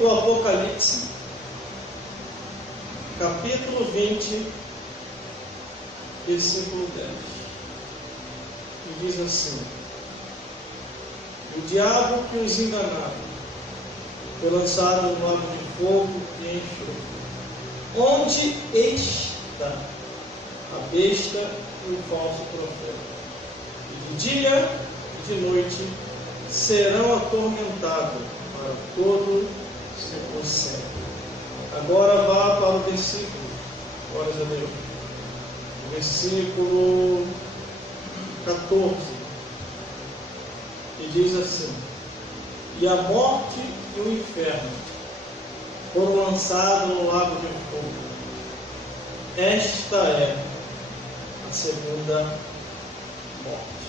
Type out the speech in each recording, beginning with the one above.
do Apocalipse, capítulo 20, versículo 10. E diz assim: o diabo que os enganava foi lançado no lago de fogo e enxofre, onde está a besta e o falso profeta. E de dia e de noite serão atormentados para todo o sempre. Agora vá para o versículo, glórias a Deus, versículo 14, e diz assim: e a morte e o inferno foram lançados no lago de fogo. Esta é a segunda morte.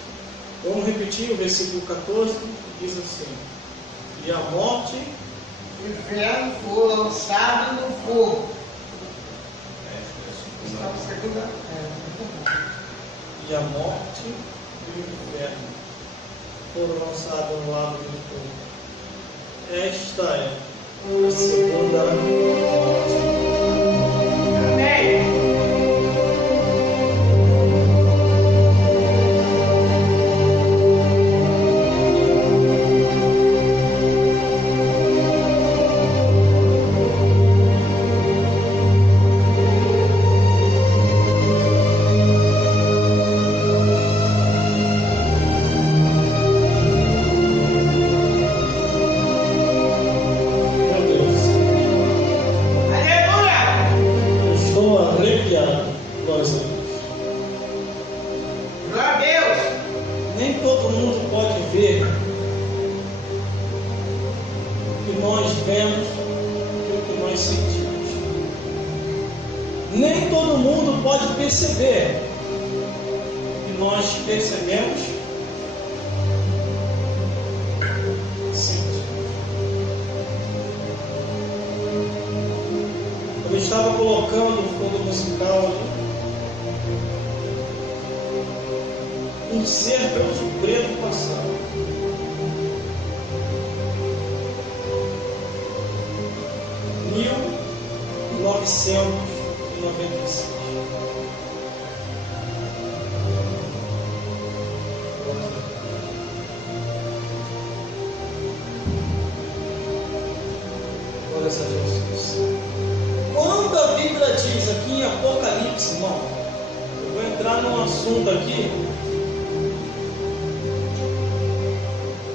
Vamos repetir o versículo 14, que diz assim: e a morte O inferno foi lançado no fogo. E a morte e o inferno foram lançados no lago de fogo. Esta é a segunda morte. Amém. Nem todo mundo pode perceber que nós percebemos, sentimos. Eu estava colocando o fundo musical ali, um ser preto preto passado. Em 1996. Glória a Jesus. Quando a Bíblia diz aqui em Apocalipse, irmão, eu vou entrar num assunto aqui,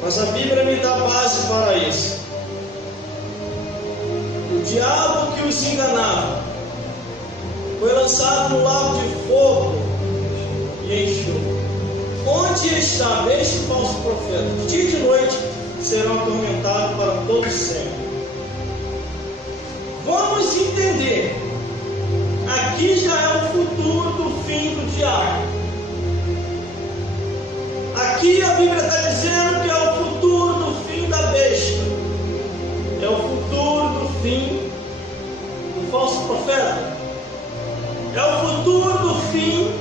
mas a Bíblia me dá base para isso. O diabo que os enganava foi lançado no lago de fogo e enxofre, onde está este falso profeta. De dia e de noite serão atormentados para todo sempre. Vamos entender, aqui já é o futuro do fim do diabo. Aqui a Bíblia está dizendo que é o futuro do fim da besta, é o futuro do fim do falso profeta, é o futuro do fim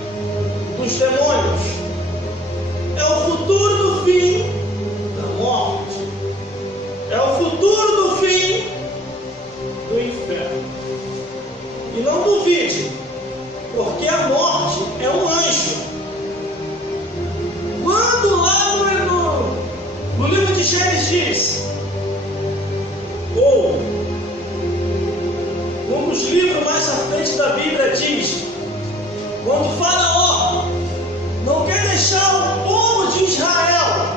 dos demônios, é o futuro do fim da morte, é o futuro do fim do inferno. E não duvide, porque a morte é um anjo. Quando lá no livro de Gênesis diz, ou um dos livros mais à frente da Bíblia diz, quando Faraó não quer deixar o povo de Israel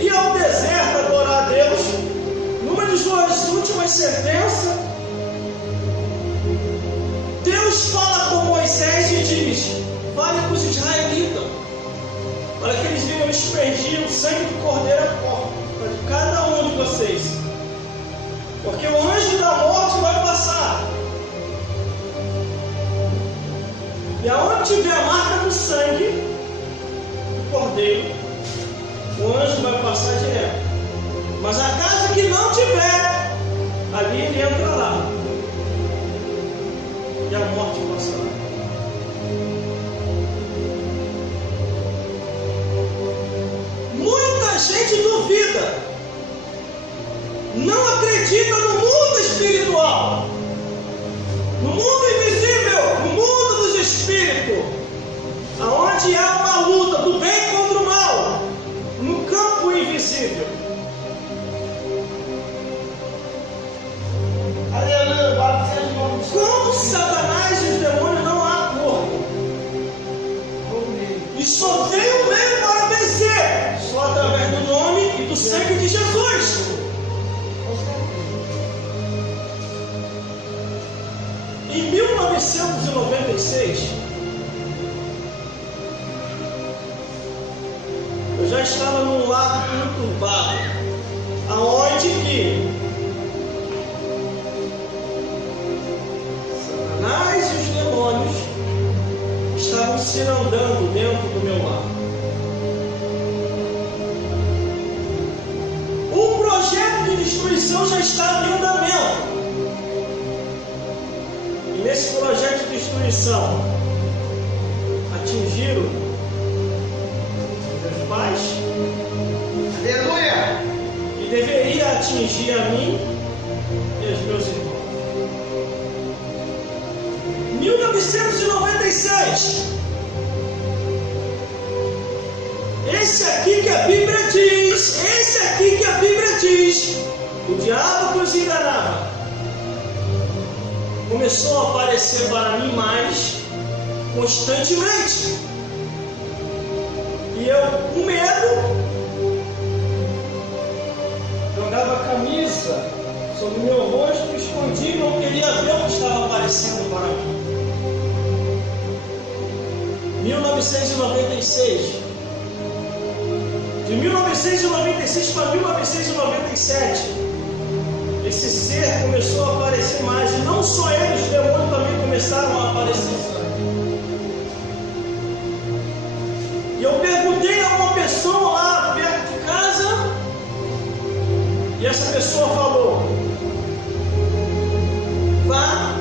ir ao deserto adorar a Deus, numa de suas últimas sentenças, Deus fala com Moisés e diz: fale com os israelitas, para que eles venham aspergir o sangue do cordeiro à porta de cada um de vocês, porque o anjo da morte vai passar, e aonde tiver a marca do sangue do cordeiro, o anjo vai passar direto. Mas a casa que não tiver, ali ele entra lá, e a morte passará. Muita gente duvida, não acredita no mundo. No mundo invisível, no mundo dos espíritos, aonde há uma luta do bem contra o mal, no campo invisível. Aleluia, glória seja o nome de Com Satanás e os demônios não há acordo. E só tem um meio para vencer, só através do nome e do sangue de Jesus. Em 1996, eu já estava num lado conturbado, aonde que Satanás e os demônios estavam se andando dentro do meu lar. Um projeto de destruição já estava em andamento. E nesse projeto de destruição atingiram meus pais. Aleluia! E deveria atingir a mim e os meus irmãos. 1996. Esse aqui que a Bíblia diz, o diabo que os enganava, começou a aparecer para mim mais constantemente. E eu, com medo, jogava a camisa sobre o meu rosto, escondi e não queria ver o que estava aparecendo para mim. 1996. De 1996 para 1997, esse ser começou a aparecer mais. E não só ele, os demônios também começaram a aparecer. E eu perguntei a uma pessoa lá perto de casa, e essa pessoa falou: vá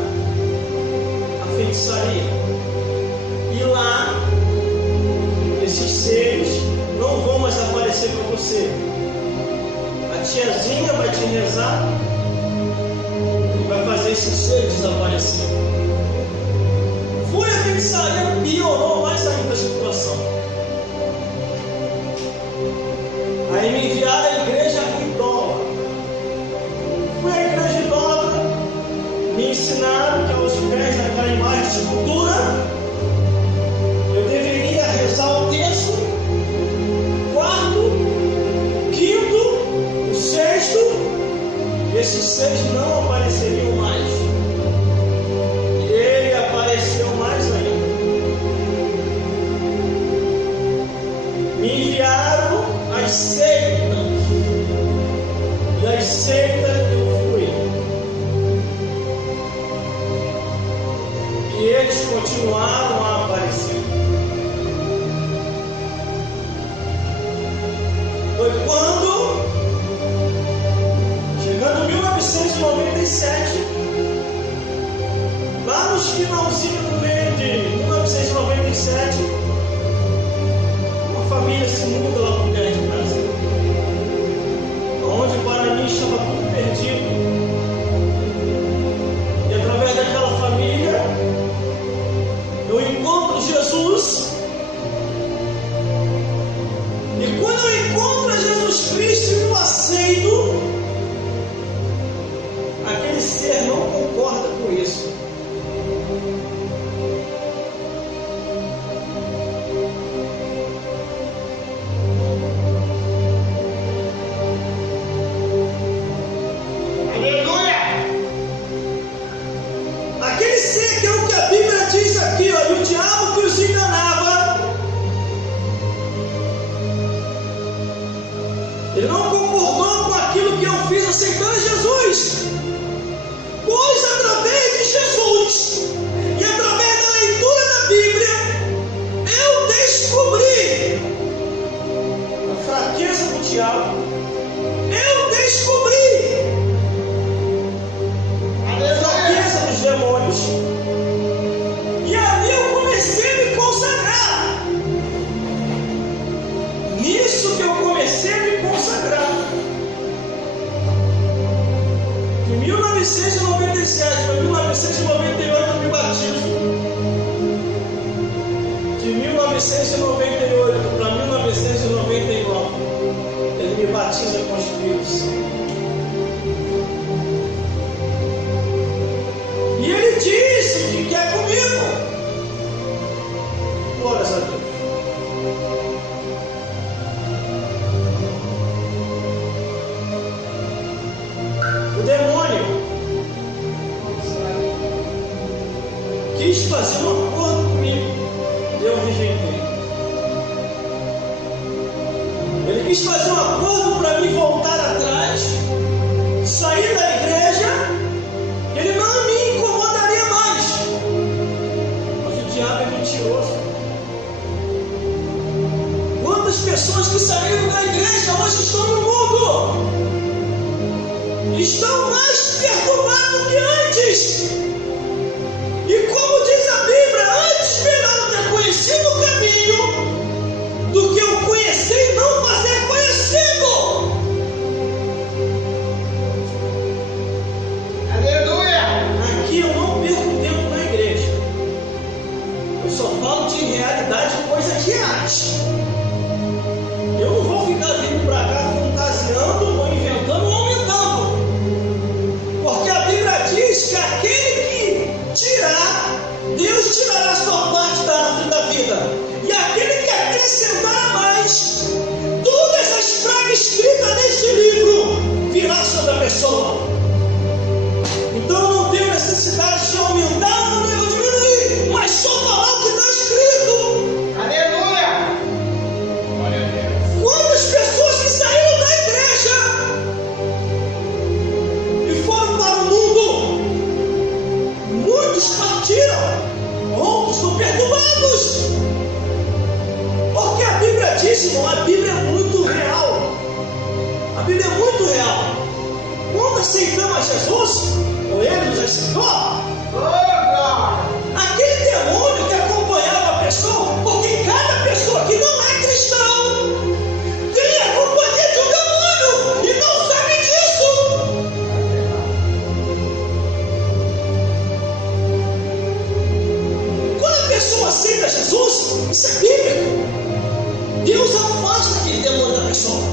à feitiçaria. E lá, esses seres não vão mais aparecer para você. A tiazinha vai te rezar e vai fazer esses seres desaparecer. Fui à feitiçaria, piorou mais ainda a situação. Aí me enviaram à igreja idólatra. Fui à igreja idólatra, me ensinaram que aos pés daquela imagem de escultura eu deveria rezar o terço, quarto, quinto, o sexto, e esses seis não apareceriam mais. E ele apareceu mais ainda. Me enviaram as seitas, e as seitas eu fui. E eles continuaram a aparecer. Foi quando, chegando em 1997, lá nos finalzinhos do mês de 1997, uma família se muda lá para o lugar de casa, onde para mim estava tudo perdido. E através daquela família, eu encontro Jesus. E quando eu encontro a Jesus Cristo e o aceito, aquele ser não concorda com isso. De 1997 para 1998 eu me batizo. De 1998 para 1999 ele me batiza com o Espírito Santo. E ele disse que quer comigo. Glórias a Deus. O demônio quis fazer um acordo comigo. Eu rejeitei. Ele quis fazer um acordo para me voltar atrás, sair da igreja. Ele não me incomodaria mais. Mas o diabo é mentiroso. Quantas pessoas que saíram da igreja hoje estão no mundo? Estão mais perturbados que antes. E como diz a Bíblia, antes melhor ter conhecido o caminho do que eu conhecer e não fazer conhecido. Aleluia! Aqui eu não perco tempo na igreja. Eu só falo de realidade e coisas reais. Eu não vou ficar vindo para cá fantasiando ou inventando ou aumentando. Porque a Bíblia diz que aquele que tirar, Deus tirará a sua parte da árvore da vida. E aquele que acrescentar mais, todas as pragas escritas neste livro virá sobre a pessoa. Então eu não tenho necessidade de aumentar ou diminuir, mas só falar o que está escrito. Aleluia! Glória a Deus. Quantas pessoas que saíram da igreja e foram para o mundo? Muitos partiram, outros estão perturbados. Porque a Bíblia diz, irmão, a Bíblia é muito real. A Bíblia é muito real. Quando aceitamos a Jesus, ou ele nos aceitou, aquele demônio que acompanhava a pessoa, porque cada pessoa que não é cristão tem a companhia de um demônio e não sabe disso. Quando a pessoa aceita Jesus, isso é bíblico. Deus afasta aquele demônio da pessoa.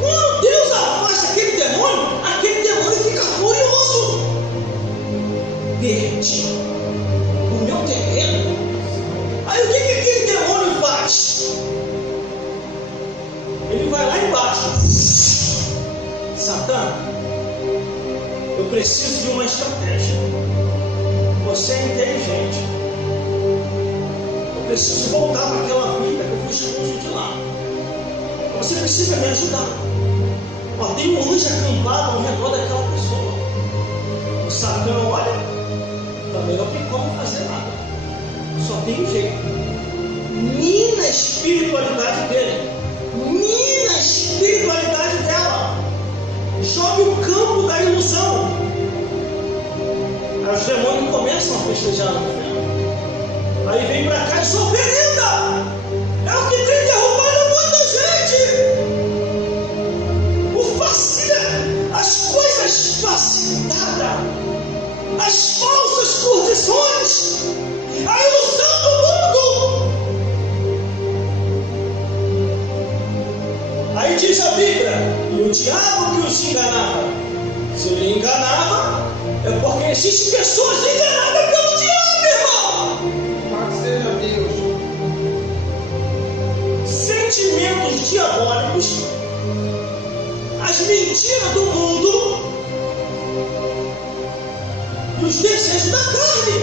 Quando Deus afasta aquele demônio fica furioso. Perdi o meu terreno. Aí o que aquele demônio faz? Ele vai lá embaixo. Satã, eu preciso de uma estratégia. Você é inteligente. Eu preciso voltar para aquela vida que eu fui expulso de lá. Você precisa me ajudar. Ó, tem um anjo acampado ao redor daquela pessoa. O Satã olha, também não tem como fazer nada. Só tem um jeito. Mina a espiritualidade dele. Mina a espiritualidade dela. Jogue o campo da ilusão. Aí os demônios começam a festejar no inferno. Aí vem pra cá e diz: oferenda! É o que tem derrubado muita gente. As coisas facilitadas, as falsas curtições, a ilusão do mundo. Aí diz a Bíblia: e o diabo que os enganava. Se ele enganava, é porque existem pessoas enganadas pelo diabo, irmão. Pode ser a Deus. Sentimentos diabólicos, as mentiras do mundo e os desejos da carne.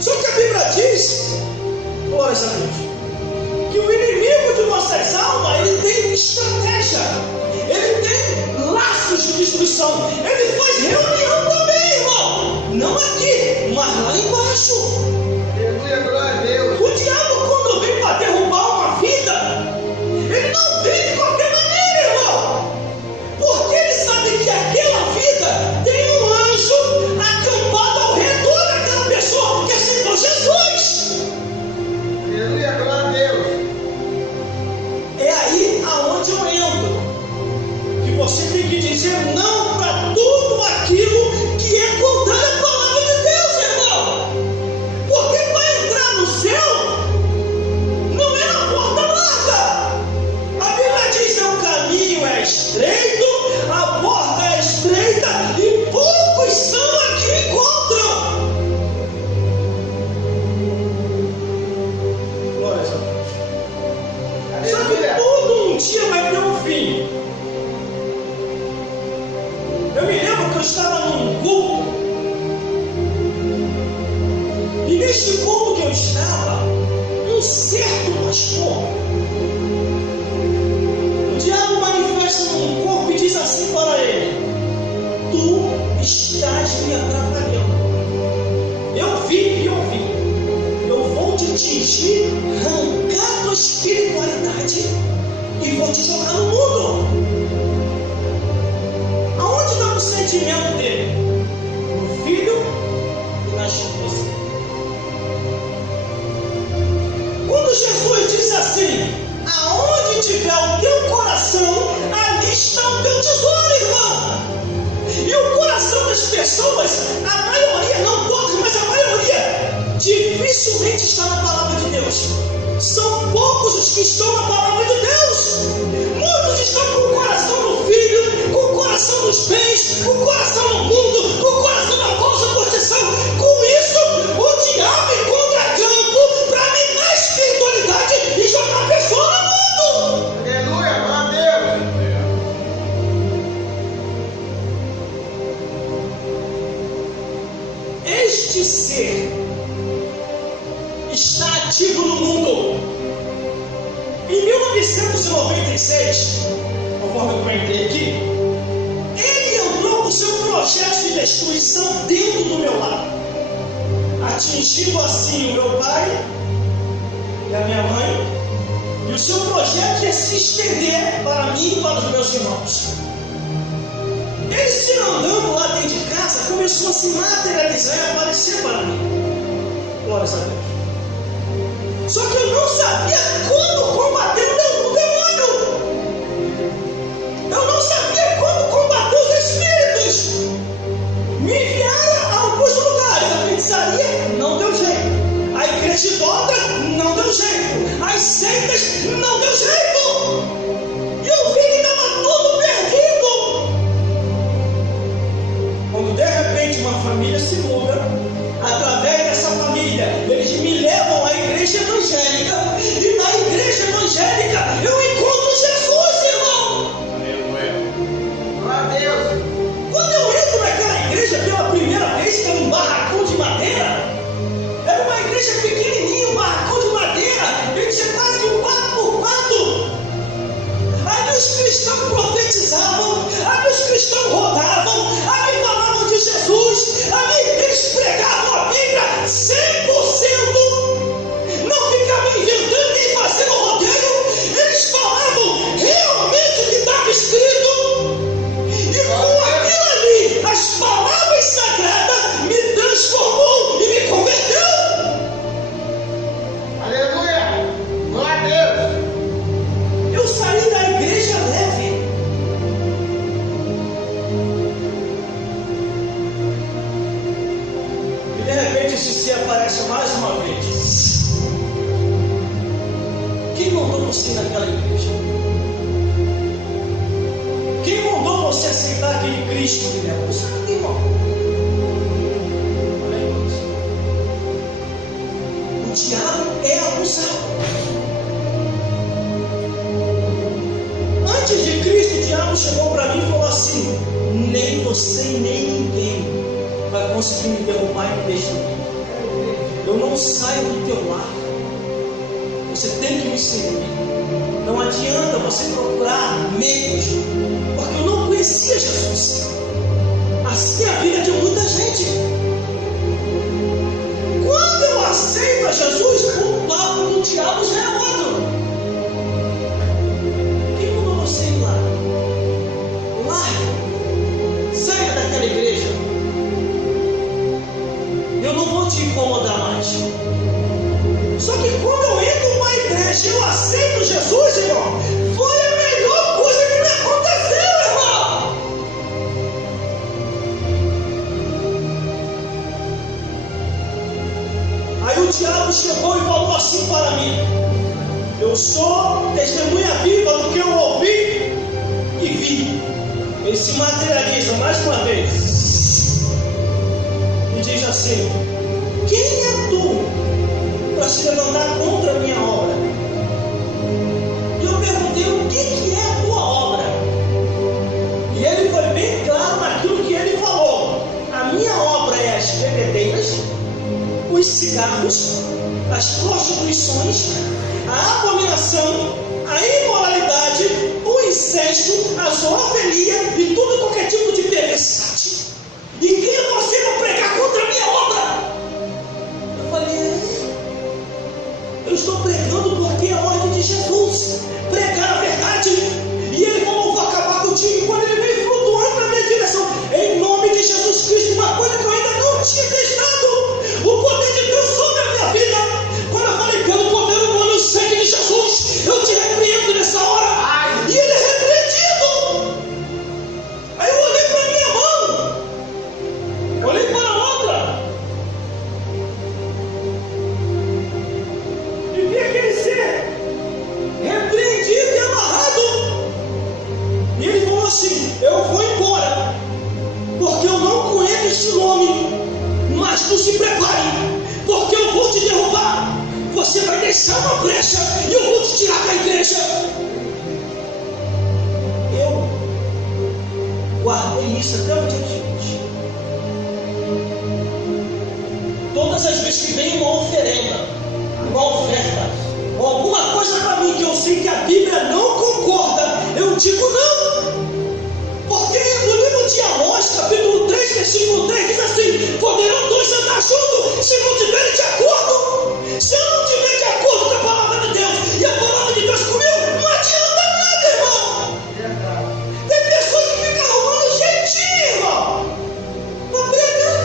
Só que a Bíblia diz, glórias a Deus, que o inimigo de nossas almas, ele tem estratégia, ele tem laços de destruição, ele faz reunião também, irmão, não aqui, mas lá embaixo. Aleluia, glória a Deus. O diabo, quando vem para derrubar uma vida, ele não vem de qualquer maneira, irmão, porque ele sabe que aquela vida tem um anjo acampado ao redor daquela pessoa que aceitou Jesus. Aleluia, glória a Deus. É aí aonde eu entro. dizer não para tudo aquilo que é contrário à palavra de Deus, irmão. Porque para entrar no céu não é na porta larga. A Bíblia diz que o caminho é estreito, a porta é estreita e poucos são a que encontram. Glória a Deus. Só que tudo um dia vai ter um fim. Eu me lembro que eu estava num culto, e neste culto que eu estava, um certo pastor, o diabo manifesta num corpo e diz assim para ele: tu estás me atrapalhando. Eu vi, eu vou te atingir, arrancar tua espiritualidade e vou te jogar no mundo. Aonde está o sentimento dele? No filho e na esposa. Quando Jesus diz assim: aonde tiver o teu coração, ali está o teu tesouro, irmão. E o coração das pessoas, a maioria, não todos, mas a maioria, dificilmente está na palavra de Deus. São poucos os que estão na palavra de Deus. Muitos estão com o coração no filho, com o coração nos bens, com o coração no mundo, com o coração na falsa posição. Com isso, o diabo encontra campo para minar a espiritualidade e jogar a pessoa no mundo. Aleluia, glória a Deus. Este ser está ativo no mundo. Em 1996, conforme eu comentei aqui, ele entrou com seu projeto de destruição dentro do meu lar, atingindo assim o meu pai e a minha mãe, e o seu projeto é se estender para mim e para os meus irmãos. Ele, se andando lá dentro de casa, começou a se materializar e aparecer para mim. Glórias a Deus. Só que eu não sabia como combater o demônio. Eu não sabia como combater os espíritos. Me enviaram a alguns lugares. A feitiçaria não deu jeito. A igreja idólatra não deu jeito. As seitas não deu jeito. E eu vi que estava tudo perdido. Quando de repente uma família se muda, através dessa família, eles me levam à igreja evangélica, e na igreja evangélica eu encontro Jesus, irmão. Glória a Deus. Quando eu entro naquela igreja pela primeira vez, que era um barracão de madeira, era uma igreja pequenininha, um barracão de madeira, ele tinha quase um 4x4. Ali os cristãos profetizavam, ali os cristãos rodavam, ali falavam de Jesus, ali eles pregavam a Bíblia 100%, não ficavam inventando nem fazendo roteiro, eles falavam realmente o que estava escrito, e com aquilo ali, as palavras sagradas me transformou e me converteu. Aleluia. Glória a Deus. Eu saí da igreja leve. E de repente esse ser aparece mais uma vez. Quem mandou você ir naquela igreja? Quem mandou você aceitar aquele Cristo que leva você? Irmão. Olha aí, irmãos. O diabo é abusado. Antes de Cristo, o diabo chegou para mim e falou assim: nem você nem ninguém vai conseguir me derrubar e me destruir. Eu não saio do teu lar. Você tem que me servir. Não adianta você procurar meios, porque eu não conhecia Jesus. Assim é a vida de muita gente. Quando eu aceito a Jesus, o papo do diabo já é outro. Quem mandou você ir lá? Largue. Saia daquela igreja. Eu não vou te incomodar mais. Só que quando eu entro numa igreja e eu aceito Jesus, irmão, foi a melhor coisa que me aconteceu. assim: quem é tu para se levantar contra a minha obra? E eu perguntei: o que é a tua obra? E ele foi bem claro naquilo que ele falou: a minha obra é as bebedeiras, os cigarros, as prostituições, a abominação, a imoralidade, o incesto, a zoofilia e tudo qualquer tipo de perversidade. E quem é você para pregar contra a minha obra? Eu falei: eu estou pregando porque é a ordem de Jesus, pregar a verdade. E ele falou: vou acabar contigo. Quando ele veio flutuando na minha direção, em nome de Jesus Cristo, uma coisa que eu ainda não tinha testado, o poder de Deus sobre a minha vida. Quando eu falei: pelo poder humano, o sangue de Jesus, eu te repreendo nessa hora. E ele é repreendido. Aí eu olhei para a minha mão, olhei para a outra, e vi aquele ser repreendido e amarrado. E ele falou assim: eu vou embora, porque eu não conheço esse nome, mas tu se prepare, porque eu vou te derrubar. Você vai deixar uma brecha e eu vou te tirar da igreja. Eu guardei isso até o dia de hoje. Todas as vezes que vem uma oferenda, uma oferta, ou alguma coisa para mim que eu sei que a Bíblia não concorda, eu digo não. Porque no livro de Amós, capítulo 3, versículo 3, diz assim: poderão dois andar juntos se não tiverem de acordo. Se eu não tiver de acordo com a palavra de Deus e a palavra de Deus comigo, não adianta nada, irmão. Tem pessoas que ficam arrumando jeitinho, irmão, para pregar.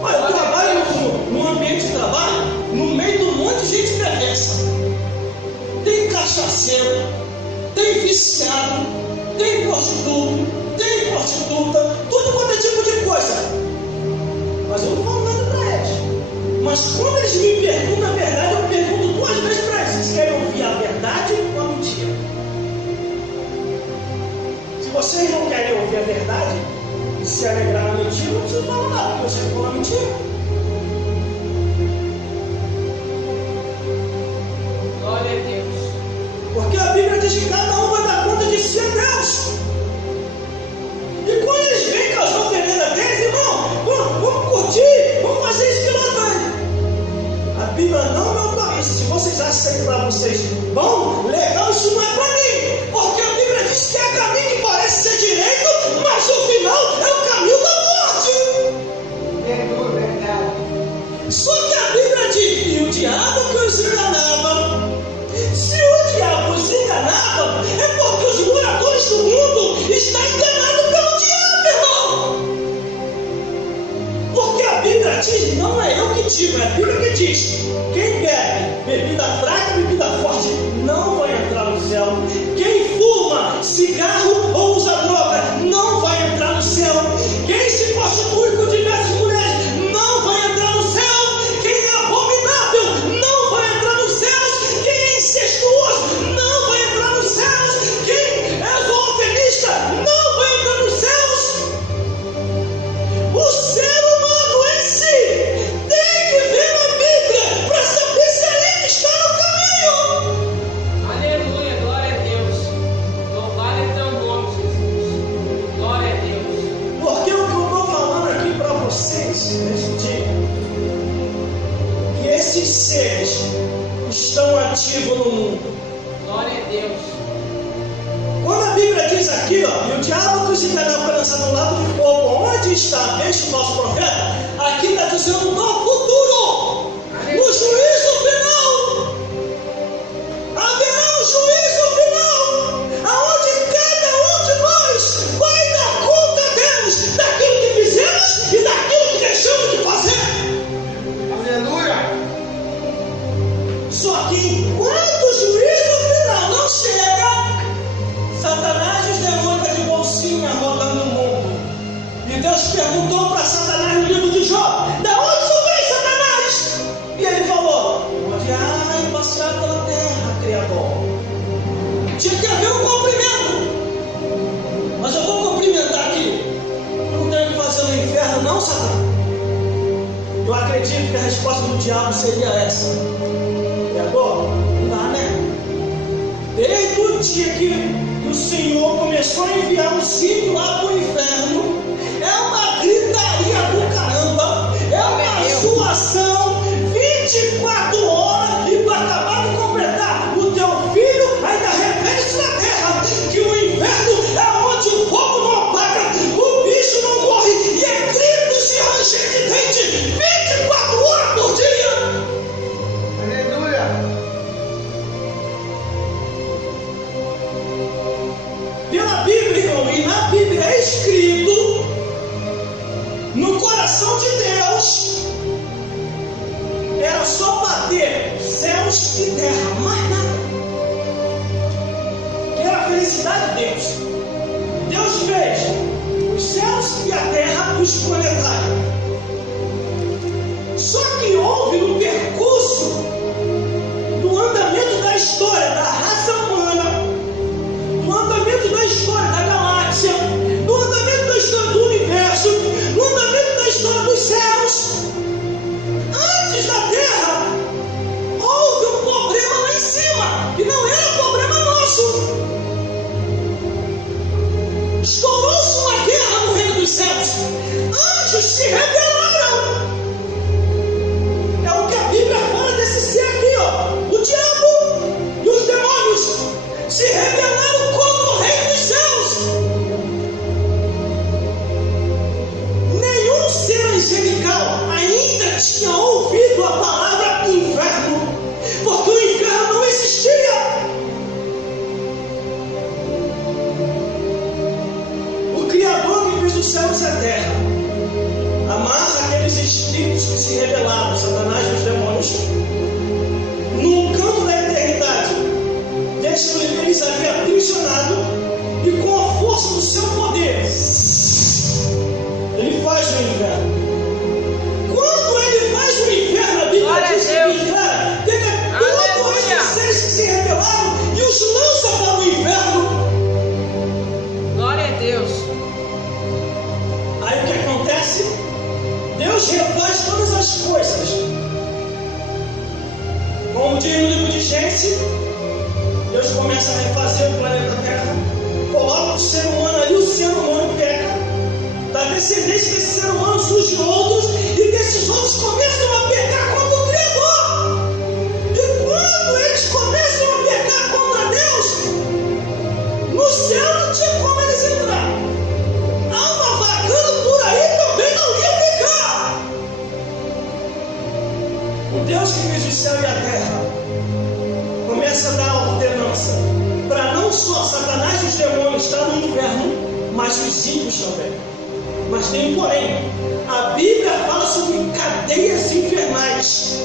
Mas eu trabalho no ambiente de trabalho, no meio de um monte de gente perversa. Tem cachaceiro, tem viciado, tem prostituto, tem prostituta, tudo quanto é tipo de coisa. Mas eu não falo nada para eles. Mas quando eles me perguntam a verdade, eu pergunto duas vezes para eles: vocês querem ouvir a verdade ou a mentira? Se vocês não querem ouvir a verdade e se alegrar na mentira, não precisa falar nada, porque vocês vão na mentira. Glória a Deus. Porque a Bíblia diz que cada um vai dar conta de si a Deus. E quando eles vêm com as oferendas deles, irmão, vamos curtir, vamos fazer isso que nós vamos. A Bíblia não me autoriza. Se vocês acham que para vocês bom, legal, isso não é para mim. Porque a Bíblia diz que é caminho que parece ser direito, mas o final é o caminho da morte. É verdade. Só que a Bíblia diz: e o diabo que os enganava. Se o diabo os enganava, é porque os moradores do mundo estão enganados pelo diabo, irmão. Porque a Bíblia diz, não é eu que digo, é a Bíblia que diz: quem bebe bebida fraca e bebida forte não vai entrar no céu. Quem fuma cigarro ou usa droga não vai entrar no céu. Quem se prostitui com diversas mulheres não vai entrar no céu. Quem é abominável não vai entrar nos céus. Quem é incestuoso não vai entrar nos céus. Quem é zoofilista não vai entrar nos céus. O ser humano em si tem que ver na Bíblia para saber se ele está no caminho. Aleluia, glória a Deus. Louvado é teu nome, Jesus. Glória a Deus. Porque o que eu estou falando aqui para vocês nesse dia, que esses seres estão ativos no mundo. Glória a Deus. Quando a Bíblia diz aqui, ó, e o diabo que os enganava foi lançado no lago de fogo, onde está este nosso profeta? Aqui está dizendo no futuro, no juízo final. Haverá um juízo final, aonde cada um de nós vai dar conta a Deus daquilo que fizemos e daquilo que deixamos de fazer. Aleluia. Só que enquanto o juízo final não chega, Satanás e os demônios estão de bolsinha rodando o mundo. E Deus perguntou para Satanás no livro de Jó: da onde tu vem, Satanás? E ele falou: odiar e passear pela terra, Criador. Tinha que haver um cumprimento. Mas eu vou cumprimentar aqui. acredito que a resposta do diabo seria essa. E agora? Não dá, né? Desde o dia que o Senhor começou a enviar os ímpios lá para o inferno, é uma gritaria do caramba, é uma zoação 24 horas, e para acabar de completar, o teu filho ainda reveste na terra que o inferno é onde o fogo não apaga, o bicho não morre, e é gritos e ranger de dente 24 horas por dia. Aleluia. Pela Bíblia, irmão, e na Bíblia é escrito, no coração de Deus, era só bater céus e terra, mais nada. Que era a felicidade de Deus. Deus fez os céus e a terra e os planetários. Só que houve no percurso do andamento da história da raça humana, no andamento da história da galáxia, no andamento da história do universo, no andamento da história dos céus, antes da terra, houve um problema lá em cima, que não era problema nosso. Estourou-se uma guerra no reino dos céus. Anjos se rebelaram. É o que a Bíblia fala desse ser aqui, ó. O diabo e os demônios se rebelaram contra o reino dos céus. Nenhum ser angelical ainda tinha ouvido a palavra inferno, porque o inferno não existia. O Criador que fez os céus e a terra amarra aqueles espíritos que se rebelaram, Satanás e os demônios, num canto da eternidade, deixa eles ali aprisionados, e com a força do seu poder, ele faz o inferno. Quando ele faz o inferno, a Bíblia diz que, cara, pega todos esses seres que se rebelaram e os lança para o inferno. Glória a Deus. Aí o que acontece? Deus refaz todas as coisas. Como diz no livro de Gênesis, Deus começa a refazer o planeta Terra, coloca o ser humano ali, o ser humano peca. Da descendência desse ser humano surgem outros, e desses outros começam a pecar contra o Criador. E quando eles começam a pecar contra Deus, no céu não tinha como eles entrar. Alma vagando por aí também não ia ficar. O Deus que fez o céu e a terra começa a dar ordenança para não só Satanás e os demônios estar no inferno, mas os ímpios também. Mas tem um porém. A Bíblia fala sobre cadeias infernais.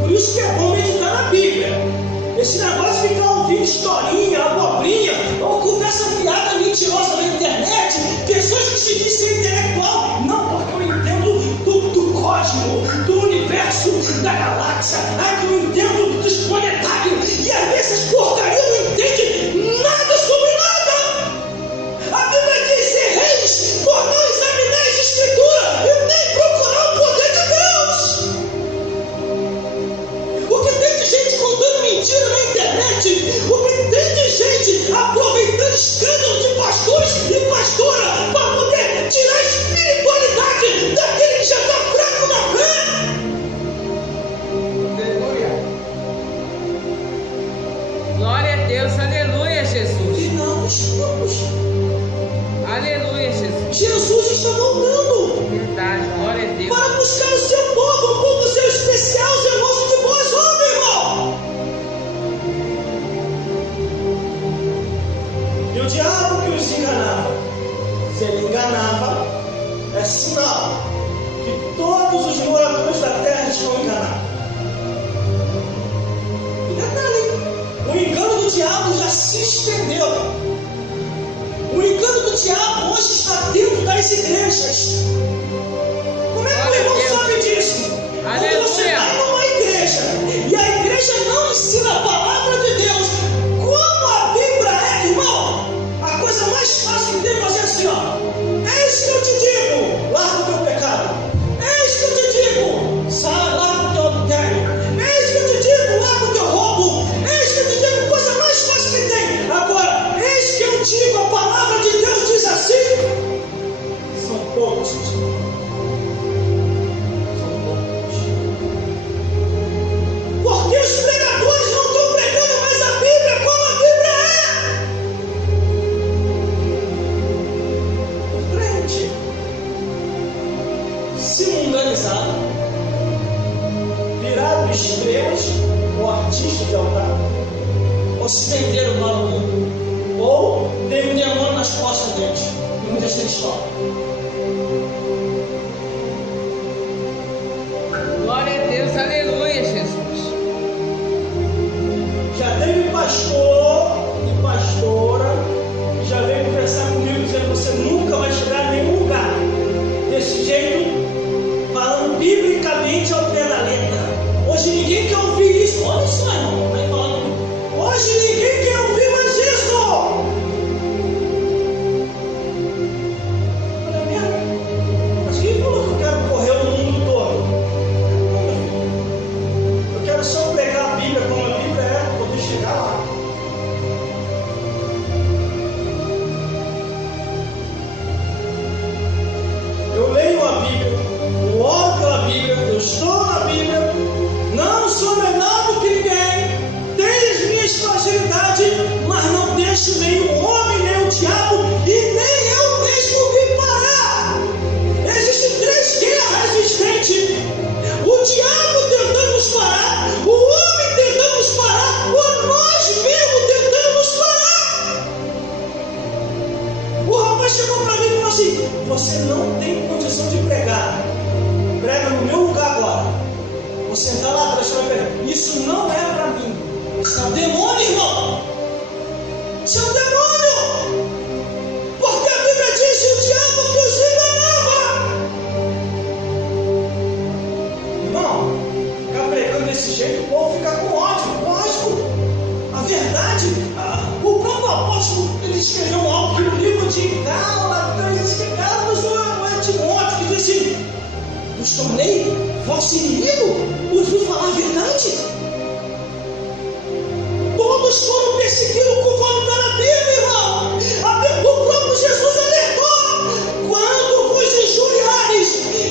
Por isso que é bom meditar na Bíblia. Esse negócio de ficar ouvindo historinha, abobrinha, ou conversa fiada, mentirosa na internet, pessoas que se dizem intelectual. Não, porque eu entendo do cosmo, do universo, da galáxia. Que eu entendo dos planetários. E às vezes essas porcarias não entendem nada sobre nada. A Bíblia diz: ser reis, por não examinar as escrituras e nem procurar o poder de Deus. O que tem de gente contando mentira na internet, o que tem de gente aproveitando escândalo de pastores e pastora para poder tirar a espiritualidade daquele que já está fraco na fé. Aleluia. Glória a Deus. Aleluia, Jesus. Final dos tempos. Aleluia, Jesus. Jesus está voltando Verdade. Glória a Deus. para buscar o seu povo, um povo seu especial, zeloso de boas obras, irmão. E o diabo que os enganava, se ele enganava, é sinal que todos os moradores da terra estão enganados. E detalhe, o engano do diabo já se estendeu. O engano do diabo hoje está dentro das igrejas. Como é que o irmão sabe disso? Quando você vai numa igreja e a igreja não ensina a palavra de Deus, como a Bíblia é, irmão, a coisa mais fácil que tem que fazer é assim, ó. Eis que eu te digo, larga o teu pecado. lugar. Ou se venderam lá no mundo. Ou tem um demônio nas costas deles. E muitas têm história. Glória a Deus, aleluia, Jesus. Já teve pastor e pastora que já veio conversar comigo dizendo: você nunca vai chegar em nenhum lugar desse jeito, falando biblicamente ao pé da letra. Hoje ninguém quer ouvir isso. Olha só, irmão, vai falando. Hoje ninguém quer ouvir mais isso. Olha mesmo. Mas quem falou que eu quero correr o mundo todo? Eu quero só pregar a Bíblia como a Bíblia é, para poder chegar lá. Eu leio a Bíblia, eu oro pela Bíblia, eu estou na Bíblia, não sou menor do que ninguém, tenho as minhas fragilidades, mas não deixo nem o homem, nem o diabo e nem eu mesmo me parar. Existem 3 guerras existentes: o diabo tentando nos parar, o homem tentando nos parar, ou nós mesmos tentando nos parar. O rapaz chegou para mim e falou assim: você não tem condição de pregar, prega no meu lugar agora. Vou sentar lá atrás e vai pregar. Isso não é para mim. Isso é um demônio, irmão. Isso é um demônio. Porque a Bíblia diz que o diabo que os enganava. Irmão, ficar pregando desse jeito, o povo fica com ódio. Lógico. A verdade, o próprio apóstolo, ele escreveu algo que no livro de Gálatas, Timóteo, que diz assim: os tornei vosso inimigo, os vi falar a verdade. Todos foram perseguidos conforme está na Bíblia, irmão. O próprio Jesus alertou: quando vos injuriares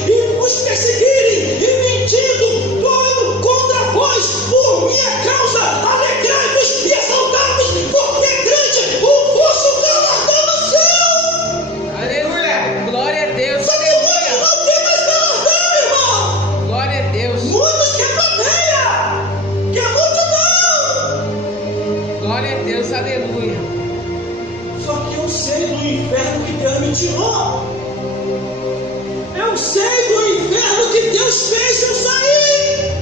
e vos perseguirem e mentindo todo contra vós por minha causa, alegrai-vos e exaltai-vos, porque é grande o vosso galardão no céu. Aleluia, glória a Deus, Só que hoje não tem mais galardão, irmão. glória a Deus, Muitos quer plateia, quer multidão. glória a Deus, aleluia. Só que eu sei do inferno que Deus me tirou. Eu sei do inferno que Deus fez eu sair.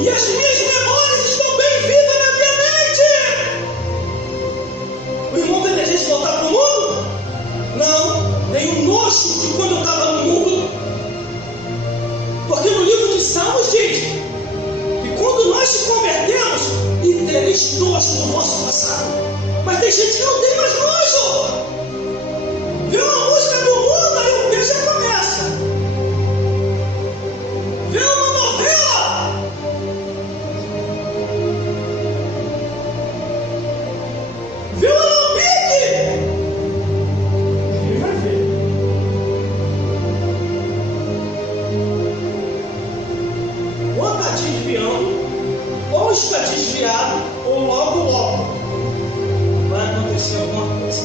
E as minhas memórias estão bem vivas na minha mente. O irmão tem desejo de voltar para o mundo? Não. Tenho nojo de quando eu estava no mundo. Porque no livro de Salmos diz que quando nós se convertemos, e tereis nojo do vosso passado. Mas tem gente que não tem mais nojo. Vê uma música do mundo, aí o peixe já começa. Vê uma novela. Vê uma lambique. Ele vai ver. Ou está desviando, ou está desviado, ou logo vai acontecer alguma coisa.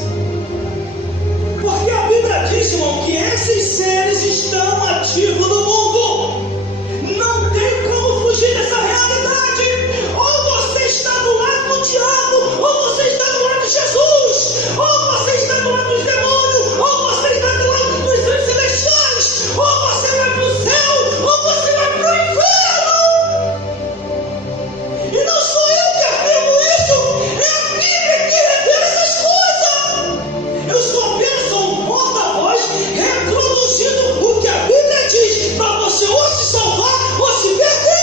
Porque a Bíblia diz, irmão, que esses seres estão ativos no mundo. Não tem como fugir dessa realidade. Ou você está do lado do diabo, ou você está do lado de Jesus, ou você está do lado dos demônios, ou você está do lado dos anjos celestiais, ou você vai para o céu, ou você vai para o inferno. E não sou eu que afirmo isso, é a Bíblia que revela essas coisas. Eu sou apenas um porta-voz reproduzindo o que a Bíblia diz, para você ou se salvar ou se perder.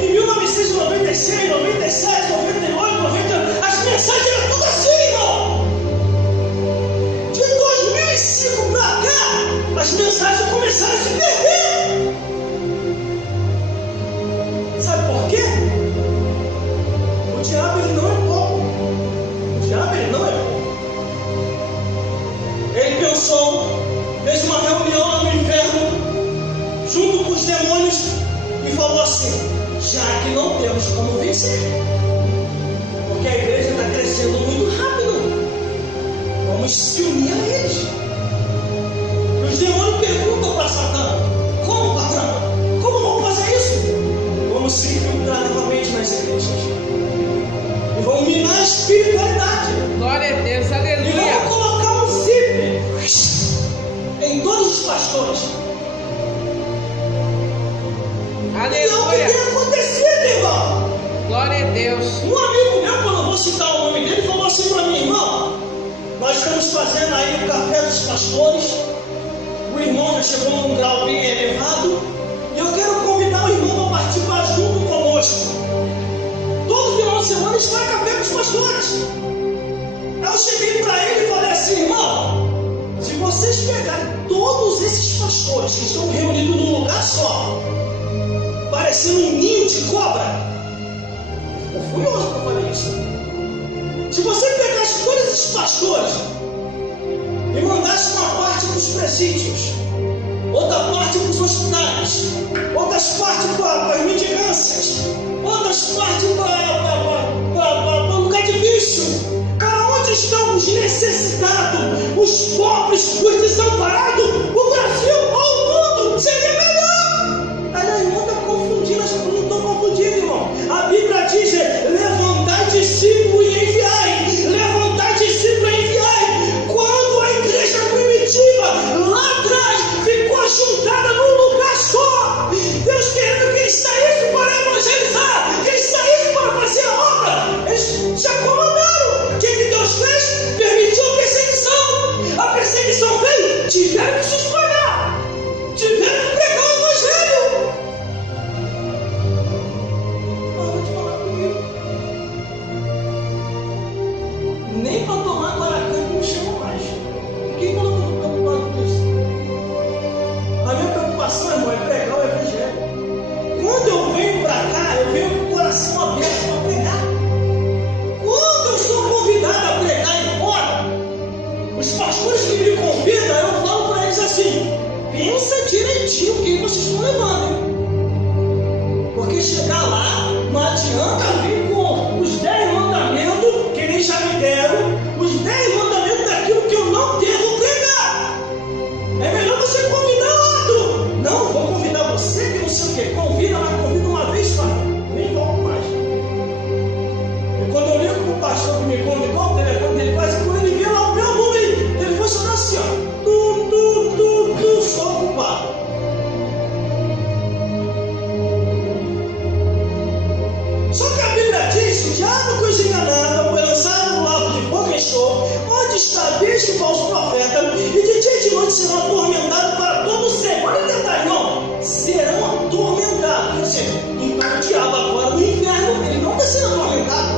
Em 1996, 97, 98, 90, as mensagens eram tudo assim, irmão. De 2005 para cá, as mensagens começaram a se perder. Sabe por quê? O diabo ele não é pouco. O diabo ele não é pouco. Ele pensou, fez uma reunião lá no inferno, junto com os demônios, e falou assim: já que não temos como vencer, porque a igreja está crescendo muito rápido, vamos se unir a eles. E os demônios perguntam para Satã: como, patrão? Como Aleluia. E é o que tem acontecido, irmão. Glória a Deus. Um amigo meu, quando eu vou citar o nome dele, falou assim para mim: irmão, nós estamos fazendo aí o café dos pastores. O irmão já chegou num grau bem elevado. E eu quero convidar o irmão a participar junto conosco. Todo final de semana está café com os pastores. Aí eu cheguei para ele e falei assim: irmão, se vocês pegarem todos esses pastores que estão reunidos num lugar só, parecendo um ninho de cobra, ficou furioso para falar isso. Se você pegasse todos esses pastores e mandasse uma parte para os presídios, outra parte para os hospitais, outras partes para as mendigâncias, outras partes para o lugar de vício, para onde estão os necessitados, os pobres, os desamparados, o Brasil ou o mundo seria melhor. Aí a irmã está confundindo, acho que eu não estou confundindo, irmão. A Bíblia diz: levantai discípulo e enviai, levantai discípulo e enviai. Quando a igreja primitiva lá atrás ficou ajuntada num lugar só, Deus querendo que eles saíssem para evangelizar, que eles saíssem para fazer a obra, eles se acomodaram. O que Deus fez? Permitiu a perseguição. A perseguição veio, tiveram que se espalhar, tiveram que pregar o evangelho. Para de falar comigo. Nem para tomar guaracã não chama mais. Quem falou que eu estou preocupado com isso? A minha preocupação, irmão, é pregar o evangelho. Quando eu venho para cá, eu venho com o coração aberto para pregar. Quando eu sou convidado a pregar em fora, os pastores que me convidam, eu falo para eles assim: pensa direitinho o que vocês estão levando, hein? Porque chegar lá, não adianta vir com os 10 mandamentos que eles já me deram, os 10 mandamentos daquilo que eu não devo pregar. É melhor você convidar outro. Não, vou convidar você que não sei o que. Convida, mas convida uma vez só. Nem volto mais. E quando eu ligo para o pastor que me convidou, o telefone dele quase, quando ele viu lá o meu número, ele foi sonar assim, ó. Sou ocupado. Só que a Bíblia diz que o diabo que os enganava foi lançado no lago de fogo e enxofre, onde está desde o falso profeta, e de dia e de noite serão atormentados para todo sempre. Olha o detalhe, irmão. Serão atormentados. Quer dizer, então o diabo agora no inferno, ele não está sendo atormentado.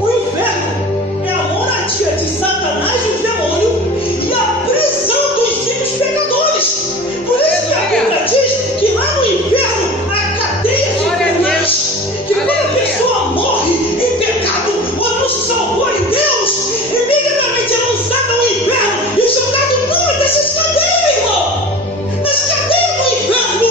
O inferno é a moradia de Satanás e o demônio e a prisão dos ímpios pecadores. Por isso que a Bíblia diz que lá no inferno há cadeias infernais, que quando a pessoa morre em pecado ou não se salvou em Deus, imediatamente é lançada ao inferno e jogado numa dessas cadeias, irmão. Nas cadeias do inferno.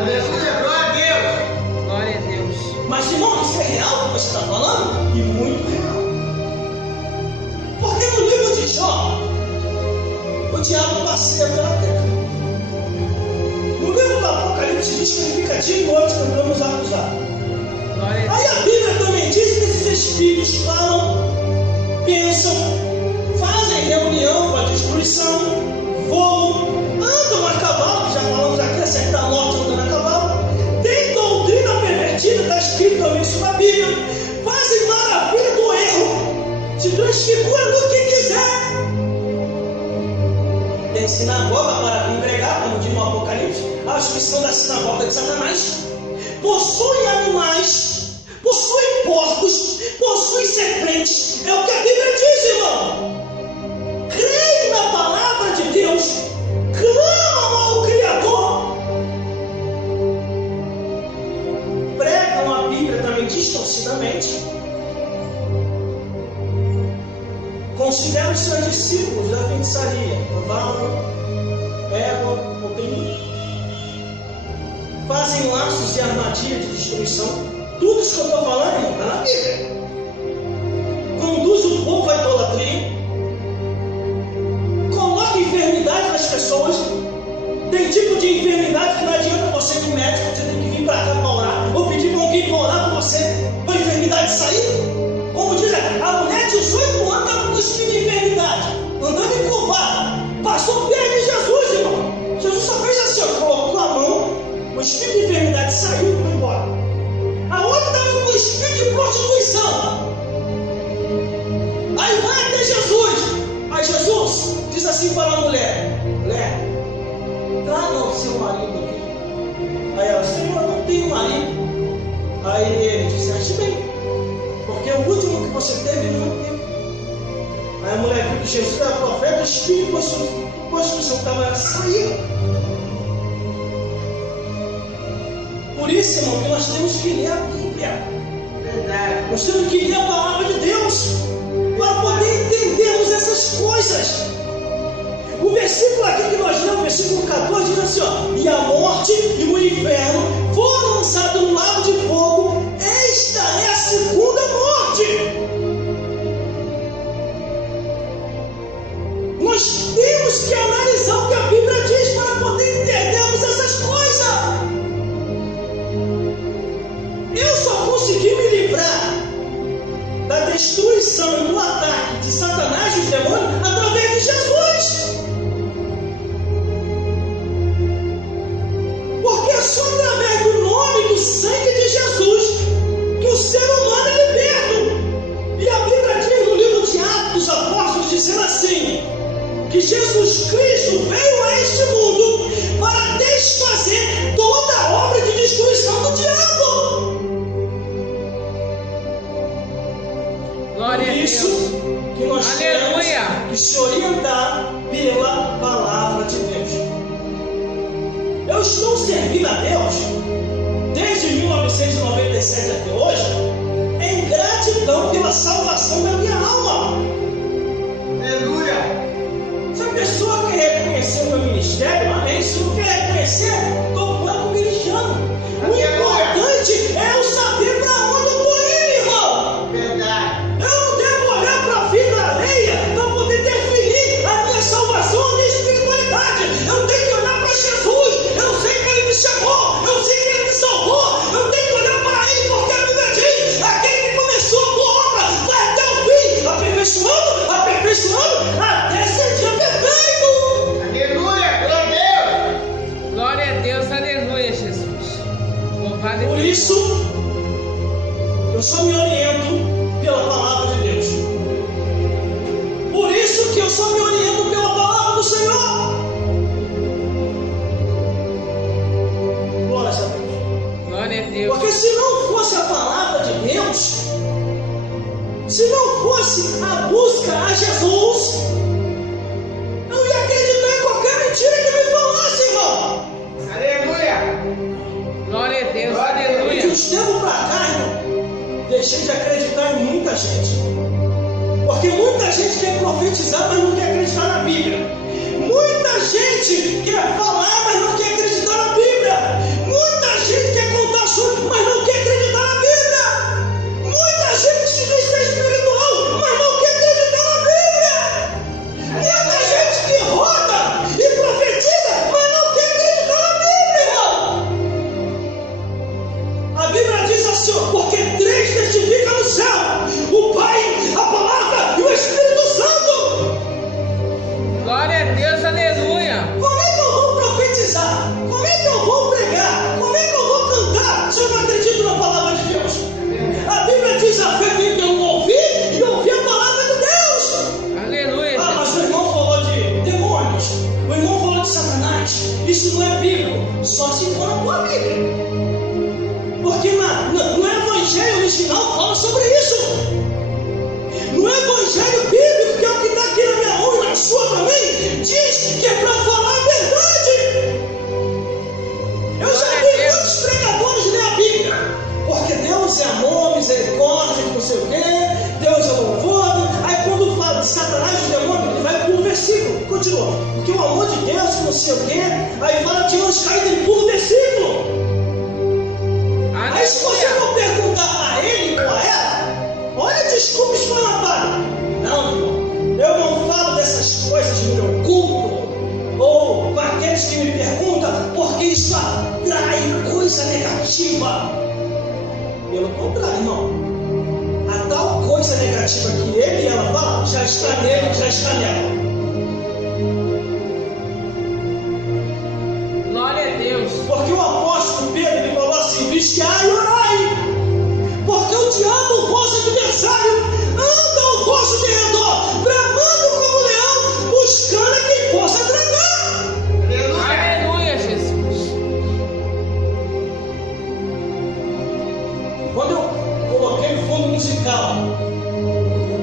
Aleluia, glória a Deus. Glória a Deus. Mas, irmão, isso é real que você está falando? E muito real. Porque no livro de Jó, o diabo passeia pela terra. No livro do Apocalipse diz que ele fica dia e noite tentando nos acusar. Glória a Aí a Bíblia também diz que esses espíritos falam, pensam, fazem reunião para destruição, voam, andam a cavalo, que já falamos aqui, acertar a morte andando a cavalo, tem doutrina pervertida, está escrito também isso na Bíblia, fazem maravilha do erro, se transfigura no que quiser. Tem sinagoga para congregar, como diz no Apocalipse, a instituição da sinagoga de Satanás, possui animais, possui porcos, possui serpentes. É o que a Bíblia diz, irmão. Creia na palavra de Deus, clamam ao Criador, pregam a Bíblia também distorcidamente, consideram os seus discípulos da feitiçaria, vão, pegam, fazem laços e armadilhas de destruição. Tudo isso que eu estou falando, irmão, está na Bíblia. Conduz o povo à idolatria, coloca enfermidade nas pessoas. Tem tipo de enfermidade que não adianta você ir no médico, você tem que vir para cá para orar, ou pedir para alguém para orar por você, para a enfermidade sair. Como diz, a mulher de 18 anos estava com espírito de enfermidade, andando encurvada, passou perto de Jesus, irmão. Jesus só fez assim, ó, colocou a mão, espírito de enfermidade saiu e foi embora. A outra estava com o espírito de prostituição. Aí vai até Jesus. Aí Jesus diz assim para a mulher: mulher, traga o seu marido aqui. Aí ela: Senhor, eu não tenho marido. Aí ele disse: ache bem, porque o último que você teve não teve. Aí a mulher viu que Jesus era profeta, o espírito de prostituição estava saindo. Por isso, irmão, que nós temos que ler a Bíblia. Verdade. Nós temos que ler a palavra de Deus para poder entendermos essas coisas. O versículo aqui que nós lemos, o versículo 14, diz assim: ó, e a morte e o inferno foram lançados no lago de fogo. Esta é a segunda morte. Nós temos que analisar o que a Bíblia diz para poder entendermos essas coisas. Eu só consegui me livrar da destruição e do ataque de Satanás e os demônios através de Jesus. Porque é só através do nome e do sangue de Jesus que o ser humano é liberto. E a Bíblia diz no livro de Atos dos Apóstolos, dizendo assim, que Jesus Cristo veio a este mundo para desfazer toda a obra de destruição do diabo. Glória Por isso a Deus. que nós Aleluia. temos que se orientar pela palavra de Deus. Eu estou servindo a Deus desde 1997 até hoje em gratidão pela salvação da minha alma. Aleluia. Se a pessoa quer reconhecer o meu ministério, amém. Se não quer reconhecer, estou como que ele chama. O importante é eu saber para onde eu estou indo, irmão. Verdade. Eu não devo olhar para a vida alheia para poder definir a minha salvação, a minha espiritualidade. Eu tenho que olhar para Jesus. Eu sei que Ele me chamou. Eu sei que Ele me salvou. Eu tenho que olhar para Ele, porque a Bíblia diz: aquele que começou a boa obra vai até o fim, aperfeiçoando, até ser dia perfeito. Aleluia. Glória a Deus. Glória a Deus. Aleluia, Jesus. Louvado Por isso, eu só me oriento pela palavra de Deus. Por isso que eu só me oriento pela palavra do Senhor. Glória a Deus. Glória a Deus. Porque se não fosse a palavra de Deus, se não fosse a busca a Jesus, eu ia acreditar em qualquer mentira que me falasse, irmão. Aleluia. Glória a Deus. Glória a Deus. De Aleluia. uns tempos para cá, irmão, deixei de acreditar em muita gente. Porque muita gente quer profetizar, mas não quer acreditar na Bíblia. Muita gente quer falar, mas não quer acreditar na Bíblia. Muita gente quer contar sonhos, mas não quer acreditar na Bíblia. Muita gente se diz ser espiritual, mas não quer acreditar na Bíblia. Muita gente que roda e profetiza, mas não quer acreditar na Bíblia, irmão. A Bíblia diz assim, ó, porque 3 testificam no céu: o Pai, a Palavra e o Espírito Santo. Glória a Deus. Aleluia. Como é que eu vou profetizar? Como é que eu vou pregar? Como é que eu vou cantar se eu não acredito na palavra de Deus? A Bíblia diz: a fé vem pelo ouvir e ouvir a palavra de Deus. Aleluia. Ah, mas o irmão falou de demônios, o irmão falou de Satanás. Isso não é bíblico, só se for na tua Bíblia. Porque no Evangelho original fala sobre isso. No Evangelho bíblico, que é o que está aqui na minha mão e na sua também, diz que é para falar a verdade. Eu já vi muitos pregadores ler a Bíblia, porque Deus é amor, misericórdia, não sei o quê, Deus é louvor. Aí quando fala de Satanás e demônio, ele vai para o versículo, continua, porque o amor de Deus, não sei o quê, aí fala de nós caídos, ele pula o versículo. Aí se você for perguntar a ele ou a ela, olha, desculpa esfarrapada. Não, irmão, eu não falo dessas coisas no meu culto, ou com aqueles que me perguntam, porque isso atrai coisa negativa. Pelo contrário, irmão, a tal coisa negativa que ele e ela falam, já está nele, já está nela. Glória a Deus. Porque o apóstolo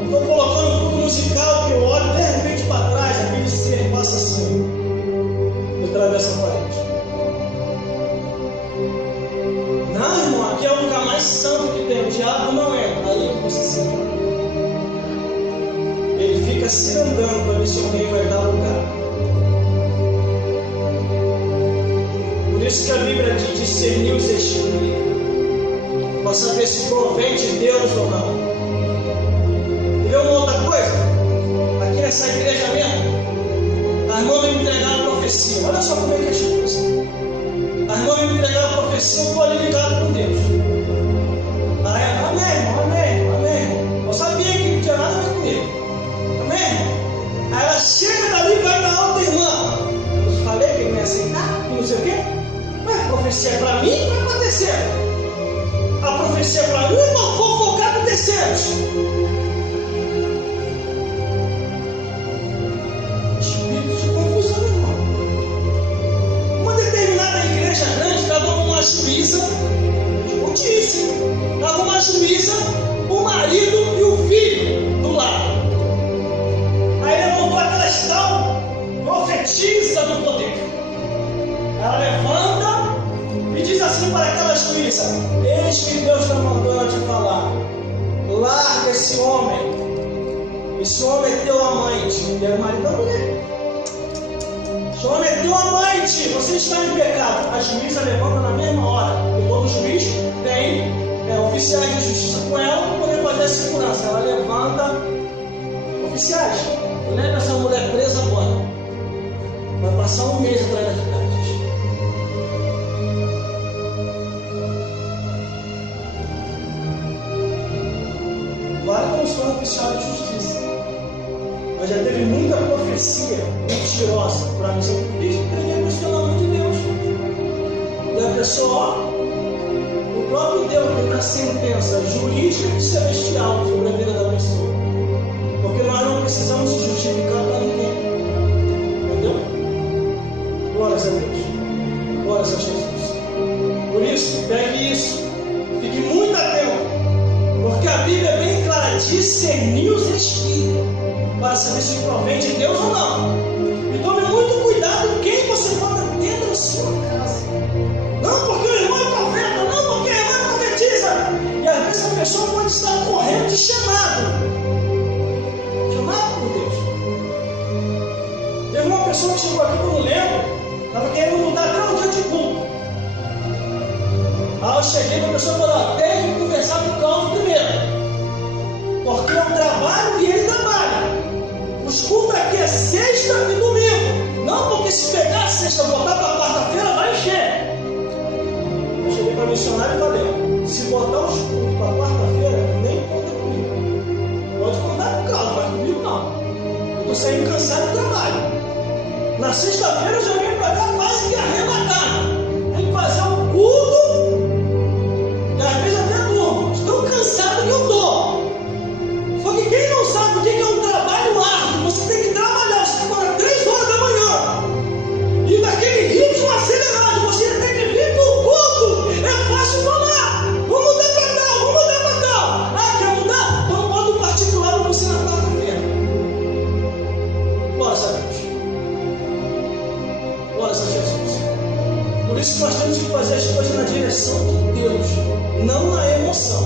Estou colocando um fundo musical que eu olho de repente para trás, aquele ser passa assim, eu atravesso a parede. Não, irmão, aqui é o lugar mais santo que tem. O diabo não entra, aí que você se entra. Ele fica se andando para ver se alguém vai dar lugar. Por isso que a Bíblia diz discernir os espíritos, para saber se provém de Deus ou não. E vê uma outra coisa? Aqui nessa igreja mesmo, a irmã me entregaram a profecia. Olha só como é que é as coisas. A irmã me entregaram a profecia, eu estou ali ligado com Deus. Aí, amém, irmão, amém, amém. Eu sabia que não tinha nada a ver comigo. Amém, irmão? Aí ela chega dali e vai na outra irmã. Eu falei que ele não ia aceitar, que não sei o quê. Ué, a profecia é para mim ou é para terceiro? A profecia é para mim ou vou focar com terceiros? Espírito de confusão, irmão. Uma determinada igreja grande estava com uma juíza, estava uma juíza, o marido e o filho do lado. Aí levantou aquela tal profetisa do poder. Ela levanta e diz assim para aquela juíza: eis que Deus está mandando te falar, larga esse homem é teu amante. E é o marido da mulher. Esse homem é teu amante, você está em pecado. A juíza levanta na mesma hora, e todo juiz tem oficiais de justiça com ela para poder fazer a segurança. Ela levanta oficiais. Leva essa mulher presa agora. Vai passar um mês atrás das grades. Claro que eu não sou um oficial de justiça, mas já teve muita profecia mentirosa para a missão de Cristo, porque ninguém questiona o nome de Deus. E a pessoa, o próprio Deus tem a sentença jurídica e celestial sobre a vida da pessoa. Porque nós não precisamos se justificar para ninguém. Entendeu? Glórias a Deus. Glórias a Jesus. Por isso, pegue isso. Fique muito atento. Porque a Bíblia é bem clara, discernir os espíritos, para saber se provém de Deus ou não. E tome muito cuidado quem você bota dentro da sua casa. Não porque o irmão é profeta, não porque a irmã profetiza. E às vezes a pessoa pode estar correndo de chamado por Deus. Teve uma pessoa que chegou aqui que eu não lembro, estava querendo mudar até o dia de culto. Aí eu cheguei para a pessoa e falei: tem que conversar com o Carlos primeiro, porque eu trabalho e ele trabalha. Os cultos aqui é sexta e domingo. Não porque se pegar sexta e botar para quarta-feira vai encher. Eu cheguei para a missionária e falei: se botar os cultos para quarta-feira, nem conta comigo. Pode contar com o Carlos, mas comigo não. Eu estou saindo cansado do trabalho. Na sexta-feira eu já venho para cá quase que arrebatado. Tem que fazer um culto. E às vezes até durmo, tão cansado que eu estou. Só que quem não sabe o que é um trabalho árduo, você tem que trabalhar, você demora 3 horas da manhã. E daquele ritmo acelerado, você tem que vir pro culto. É fácil falar: vamos mudar para tal, vamos mudar para tal. Ah, quer mudar? Então bota um particular para você na quarta-feira. Glória a Deus. Glória a Jesus. Por isso que nós temos que fazer as coisas na direção de Deus, não na emoção.